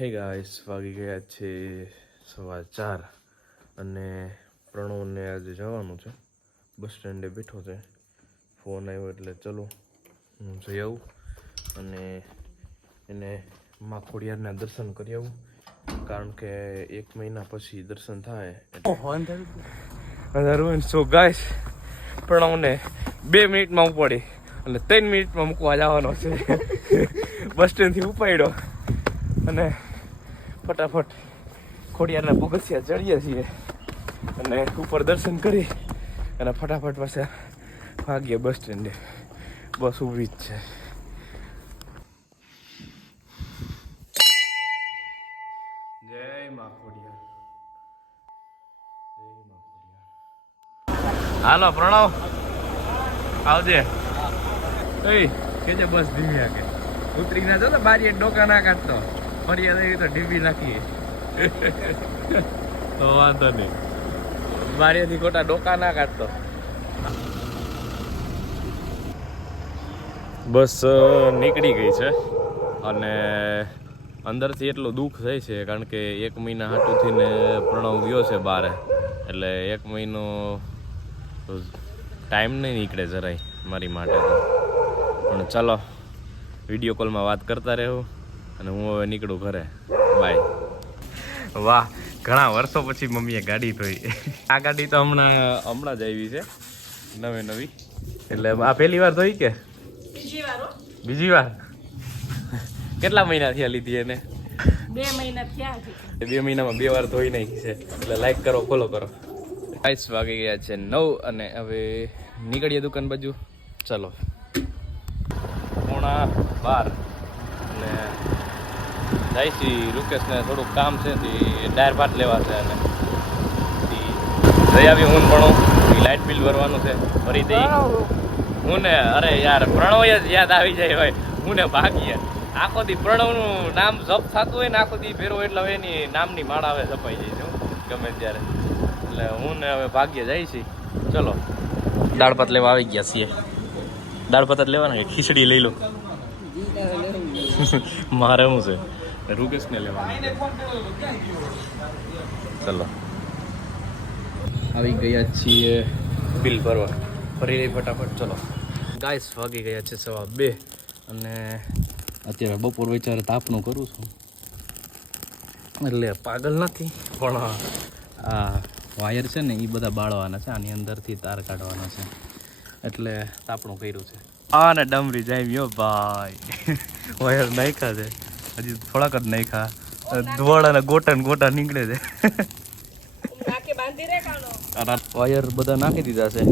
હે ગાઈસ વાગી ગયા છે સવા ચાર અને પ્રણવને આજે જવાનું છે. બસ સ્ટેન્ડે બેઠો છે. ફોન આવ્યો એટલે ચલો હું જઈ આવું અને એને મા ખોડિયારના દર્શન કરી આવું. કારણ કે એક મહિના પછી દર્શન થાય સો ગાઈસ પ્રણવને બે મિનિટમાં ઉપાડી અને ત્રણ મિનિટમાં મૂકવા જવાનો છે. બસ સ્ટેન્ડથી ઉપાડ્યો અને ફટાફટ ખોડિયારના પગથિયા ચડીએ છીએ અને ઉપર દર્શન કરી અને ફટાફટ પાસે ભાગીએ બસ સ્ટેન્ડે. બસ ઊભી જ છે. જય મા ખોડિયાર. જય મા ખોડિયાર. હાલો પ્રણવ. આવજે. એ કેજે બસ ધીમી આગે ઉતરી ના જો ને બારીએ ડોકા ના કાઢતો ફરી આવી તો ડીબી નાખીએ. તો વાંધો નહીં. બારીએથી ખોટા ડોકા ના કાઢતો. બસ નીકળી ગઈ છે. અને અંદરથી એટલું દુઃખ થાય છે કારણ કે એક મહિના હાટુથી ને પ્રણવ ગયો છે બારે. એટલે એક મહિનો ટાઈમ નહીં નીકળે જરાય મારી માટે તો. પણ ચાલો વીડિયો કોલમાં વાત કરતા રહેવું અને હું હવે નીકળું ઘરે. બાય વાહ ઘણા વર્ષો પછી મમ્મીએ ગાડી ધોઈ. આ ગાડી તો હમણાં હમણાં જ આવી છે. નવી નવી. એટલે આ પહેલી વાર ધોઈ કે? બીજી વાર કેટલા મહિના થયા લીધી એને? બે મહિના થયા બે મહિનામાં બે વાર ધોઈ નાખી છે. એટલે લાઈક કરો ફોલો કરો. આઈસ વાગી ગયા છે નવ અને હવે નીકળીએ દુકાન બાજુ. ચલો. પોણા બાર. જાય છે રૂકેશને થોડુંક કામ છે તે ડાયર ભાત લેવા છે અને જઈ આવી હું પણ લાઇટ બિલ ભરવાનું છે ભરી દઈ. હું ને અરે યાર પ્રણવ જ યાદ આવી જાય હોય. હું ને ભાગીએ. આખો દી પ્રણવનું નામ જપ થતું હોય ને આખો દી ફેરવો એટલે હવે એની નામની માળા હવે જપાઈ જાય છે હો, ગમે ત્યારે. એટલે હું ને હવે ભાગ્ય જાય છે ચલો. દાળ ભાત લેવા આવી ગયા છીએ. દાળ ભાત જ લેવાના ખીચડી લઈ લો. મારે શું છે? રૂકેશને લેવાનું ચલો. આવી ગયા છીએ. બિલ ભરવા. ફરી રહી ફટાફટ ચલો. ગાઈસ વાગી ગયા છે સવા બે અને અત્યારે બપોર વિચારે તાપનું કરું છું. એટલે પાગલ નથી પણ આ વાયર છે ને એ બધા બાળવાના છે આની અંદરથી તાર કાઢવાના છે. એટલે તાપણું કર્યું છે. આ ને ડમરી જાય ભાઈ. વાયર નાખ્યા છે. હજી થોડાક જ નાખ્યા. ધોવાડા ને ગોટા ને ગોટા નીકળે છે. નાકે બાંધી રે કાનો અને વાયર બધા નાખી દીધા છે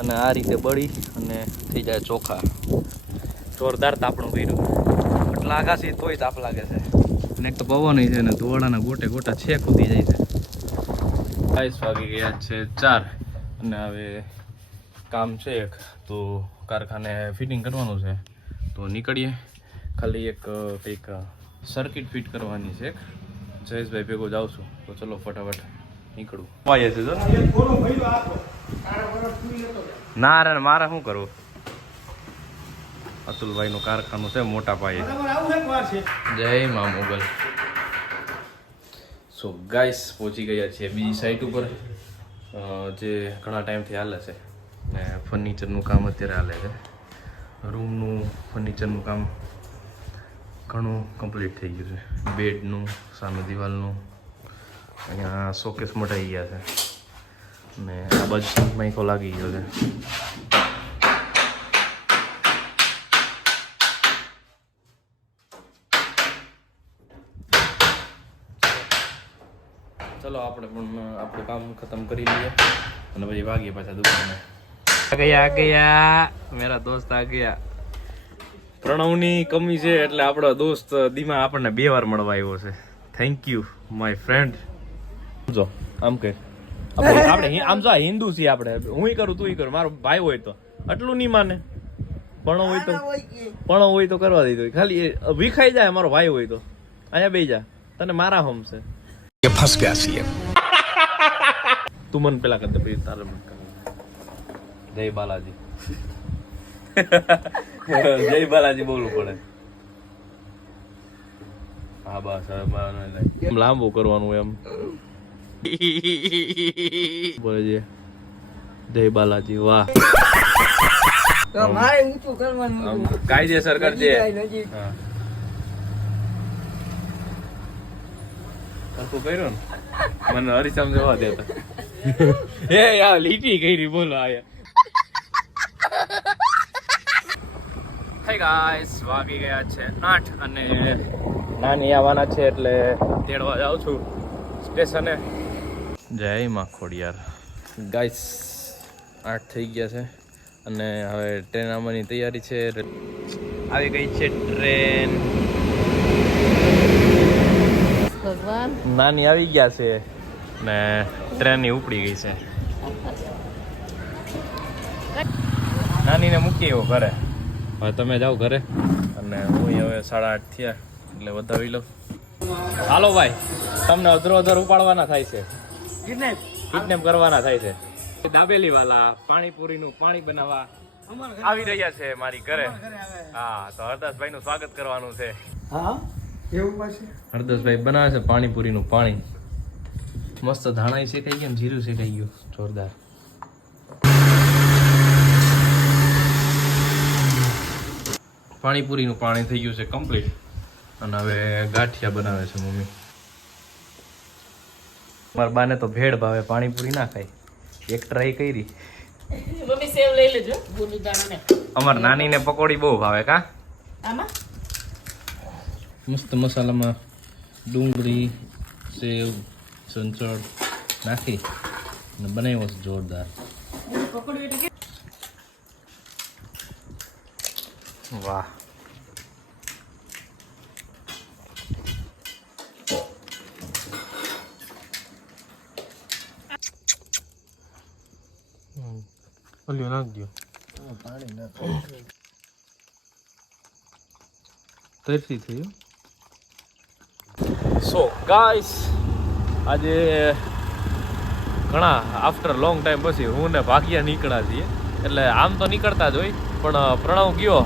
અને આ રીતે બળી અને થઈ જાય ચોખા. જોરદાર તાપણું કર્યું. એટલે આગાસી તોય તાપ લાગે છે. અને એક તો પવન છે ને ધોવાડાના ગોટે ગોટા છે કૂદી જાય છે. બાવીસ વાગી ગયા છે ચાર અને હવે કામ છે એક. તો કારખાને ફિટિંગ કરવાનું છે. તો નીકળીએ. ખાલી એક કંઈક સર્કિટ ફિટ કરવાની છે જયેશભાઈ ભેગો જાઉં છું. તો ચલો ફટાફટ નીકળું. વાય છે જો. ના રે મારે શું કરવું? અતુલભાઈ નું કારખાનું છે મોટા પાયે. જય મા મોગલ. સો ગાઈસ પહોંચી ગયા છીએ બીજી સાઈટ ઉપર. જે ઘણા ટાઈમથી હાલે છે. ને ફર્નિચરનું કામ અત્યારે હાલે છે. રૂમનું ફર્નિચરનું કામ ઘણું કમ્પ્લીટ થઈ ગયું છે. બેડનું સામે દિવાલનું. અહીંયા શોકેસ મટાઈ ગયા છે. ને આ બાજુ માઇકો લાગી ગયો છે. ચલો આપણે પણ આપણું કામ ખતમ કરી લઈએ અને પછી ભાગીએ પાછા દુકાને. આ ગયા આ ગયા. મેરા દોસ્ત આ ગયા. પ્રણવની કમી છે એટલે આપણો દોસ્ત દીમા આપણને બે વાર મળવા આવ્યો છે. થેન્ક યુ માય ફ્રેન્ડ જો આમ કે. આપણે આમ જો હિન્દુ છીએ આપણે. હું કરું તું કરું. મારો ભાઈ હોય તો. આટલું નહીં માને. પણ હોય તો પણ હોય તો કરવા દીધો. ખાલી વિખાઈ જાય મારો ભાઈ હોય તો. અહીંયા બે જા. તને મારા હોમ છે કે ફસ ગયા છીએ. તું મને પેલા કરી પ્રીત પ્લીઝ તારે મને જય બાલાજી. જય બાલાજી બોલવું પડે હા બસ હવે લાંબુ કરવાનું એમ બોલે છે જય બાલાજી વાહ મારે ઊંચું કરવાનું કાયદેસર કરજે સરખું કર્યું ને મને હરીસમ જવા દેતા એ યાર લીટી કરી બોલો આયા હે ગાઈસ વાગી ગયા છે આઠ અને નાની આવવાના છે એટલે તેડવા જાઉં છું. સ્ટેશને જય માં ખોડિયાર. ગાઈસ આઠ થઈ ગયા છે અને હવે ટ્રેન આવવાની તૈયારી છે. આવી ગઈ છે ટ્રેન ભગવાન. નાની આવી ગયા છે. ને ટ્રેનની ઉપડી ગઈ છે. નાનીને મૂકી એવો ઘરે. હવે તમે જાઓ ઘરે. અને હું હવે સાડા આઠ થયા એટલે વધાવી લઉં. હાલો ભાઈ. તમને અધરો અધર ઉપાડવાના થાય છે. કિડનેપ કરવાના થાય છે. દાબેલી વાલા પાણીપુરી નું પાણી બનાવવા આવી રહ્યા છે મારી ઘરે. હા તો હરદાસભાઈ નું સ્વાગત કરવાનું છે. હા? એવું પાછું? હરદાસભાઈ બનાવે છે પાણીપુરીનું પાણી. મસ્ત ધાણા શેકાઈ ગયું જીરું શેકાઈ ગયું. જોરદાર. પાણીપુરીનું પાણી થઈ ગયું છે કમ્પ્લીટ. અને હવે ગાંઠિયા બનાવે છે મમ્મી. મારા બાને તો ભેળ ભાવે પાણીપુરી ના ખાય. એક ટ્રાય કરી. મમ્મી સેવ લઈ લેજો અમાર નાનીને પકોડી બહુ ભાવે કા? આમાં? મસ્ત મસાલામાં ડુંગળી સેવ સંચળ નાખી અને બનાવ્યો છે જોરદાર. પકોડી એટલે કે વાહ ઓલ્યો નાખજો તરફી થયું સો ગાઈસ આજે ઘણા આફ્ટર લોંગ ટાઈમ પછી હું ને ભાગ્યા નીકળ્યા છીએ. એટલે આમ તો નીકળતા જ હોય પણ પ્રણવ ગયો.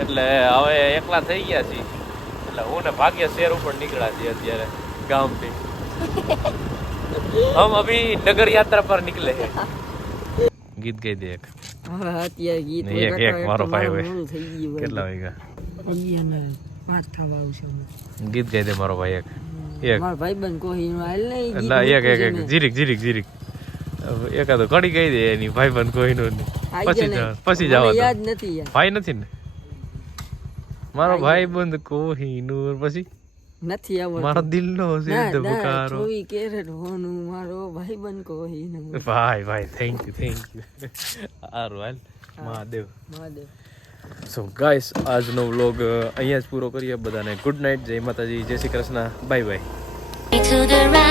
એટલે હવે એકલા થઈ ગયા છીએ. એટલે હું ને ભાગ્ય શહેર ઉપર નીકળ્યા છીએ અત્યારે ગામથી. હમ અભી નગર યાત્રા પર નીકળે ગીત ગાઈ દે એક. અત્યારે ગીત એક- એક મારો ભાઈ હોય. મોડું થઈ ગયું હોય. કેટલા વાગ્યા? પાંચ થવા આવશે ગીત ગાઈ દે મારો ભાઈ એક. એક. મારા ભાઈબંધ કોહીનો હાલ ને ઈ ગીત એટલે એક એક એક. જીરીક જીરીક જીરીક. એકાદો કડી ગઈ દે એની ભાઈ બંધ કોઈ પછી પછી જવા યાદ નથી ભાઈ નથી ને? મારો ભાઈ બંધ કોહિનૂર પછી નથી આવડતું. મારો દિલનો ના, સિદ્ધ ના, પુકારો ચોવી કેરેટ હોનું મારો ભાઈબંધ કોહીનો. ભાઈ ભાઈ થેન્ક યુ થેન્ક યુ સારું હાલ. મહાદેવ. મહાદેવ. સો ગાઈસ આજનો વ્લોગ અહીંયા જ પૂરો કરીએ બધાને. ગુડ નાઇટ જય માતાજી જય શ્રી કૃષ્ણ. Bye bye